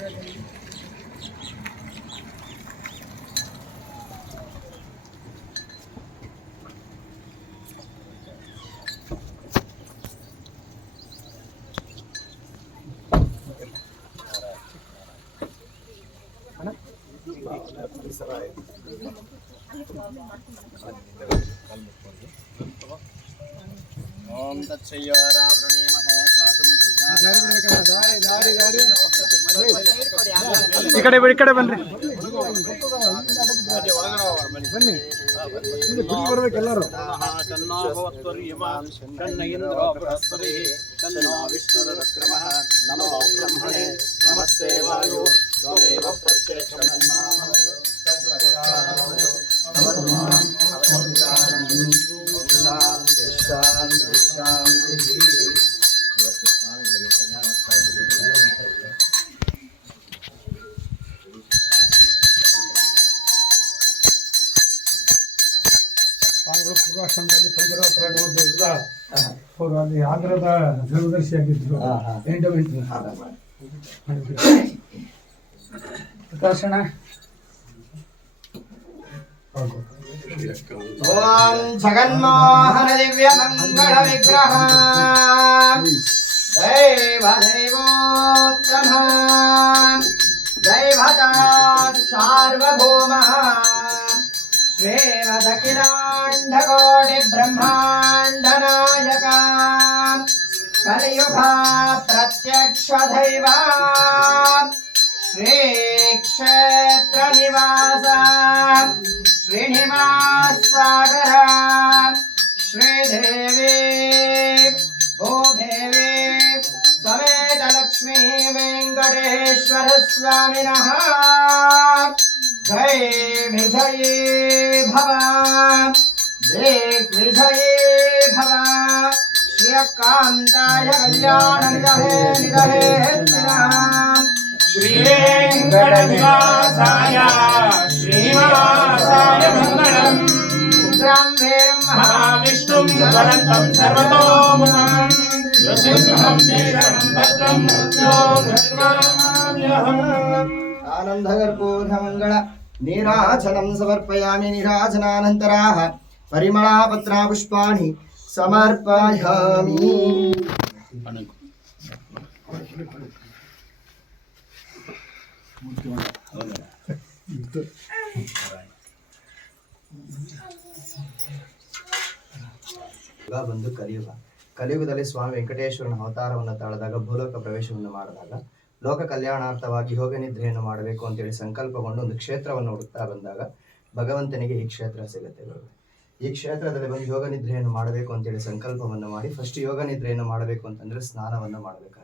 ओम तत्सय रावणेमहे धातुं धारे धारे धारे ಈ ಕಡೆ ಬನ್ರಿ ಬನ್ನಿ ಬರ್ಬೇಕೆಲ್ಲರೂ ತನ್ನೋ ಭವತ್ವರ್ಯಮಾಂ ತನ್ನ ಇಂದ್ರೋ ಬೃಹಸ್ಪತಿ ತನ್ನೋ ವಿಷ್ಣುರುಕ್ರಮಃ ನಮೋ ಬ್ರಹ್ಮಣೆ ನಮಸ್ತೆ ವಾಯು ಪೂರ್ವ ಸಂದಲ್ಲಿ ಪಂಚರಾತ್ರಿದ್ದ ಅವರು ಅಲ್ಲಿ ಆಗ್ರದ ದೂರದರ್ಶಿಯಾಗಿದ್ದರು ಎಂಟು ಪ್ರಕಾಶಣ ಓಂ ಜಗನ್ಮೋಹನ ದಿವ್ಯ ಮಂಗಳ ವಿಗ್ರಹ ದೈವ ದೈವೋತ್ತಮ ದೈವದ ಸಾರ್ವಭೌಮ अखिलाण्डकोटिब्रह्माण्डनायका कलियुगा प्रत्यक्षदैवा श्रीनिवास सागर श्रीदेवी भूदेवी समेतलक्ष्मी वेङ्कटेश्वरस्वामिनः। जय विजयी भवा నివాస శ్రీనివాస సాగర శ్రీదేవి భూదేవి సమేత లక్ష్మీ వెంకటేశ్వర స్వామిన జై విజయీ భవ దిగ్విజయీ భవ శ్రియకాంతాయ కళ్యాణ నిదహే నిదహే శ్రీవేంకటనివాసాయ ನೀರಾಜನಂ ಸಮರ್ಪಯಾಮಿ ನೀರಾಜನಾನಂತರಾ ಪರಿಮಳಾಪತ್ರ ಪುಷ್ಪಾಣಿ ಸಮರ್ಪಯಾಮಿ. ಬಂದು ಕಲಿಯುಗ. ಕಲಿಯುಗದಲ್ಲಿ ಸ್ವಾಮಿ ವೆಂಕಟೇಶ್ವರನ ಅವತಾರವನ್ನು ತಾಳಿದಾಗ ಭೂಲೋಕ ಪ್ರವೇಶವನ್ನು ಮಾಡಿದಾಗ ಲೋಕ ಕಲ್ಯಾಣಾರ್ಥವಾಗಿ ಯೋಗ ನಿದ್ರೆಯನ್ನು ಮಾಡಬೇಕು ಅಂತೇಳಿ ಸಂಕಲ್ಪಗೊಂಡು ಒಂದು ಕ್ಷೇತ್ರವನ್ನು ಹುಡುಕ್ತಾ ಬಂದಾಗ ಭಗವಂತನಿಗೆ ಈ ಕ್ಷೇತ್ರ ಸಿಗುತ್ತೆ. ಈ ಕ್ಷೇತ್ರದಲ್ಲಿ ಬಂದು ಯೋಗ ನಿದ್ರೆಯನ್ನು ಮಾಡಬೇಕು ಅಂತೇಳಿ ಸಂಕಲ್ಪವನ್ನು ಮಾಡಿ ಫಸ್ಟ್ ಯೋಗ ನಿದ್ರೆಯನ್ನು ಮಾಡಬೇಕು ಅಂತಂದ್ರೆ ಸ್ನಾನವನ್ನು ಮಾಡಬೇಕು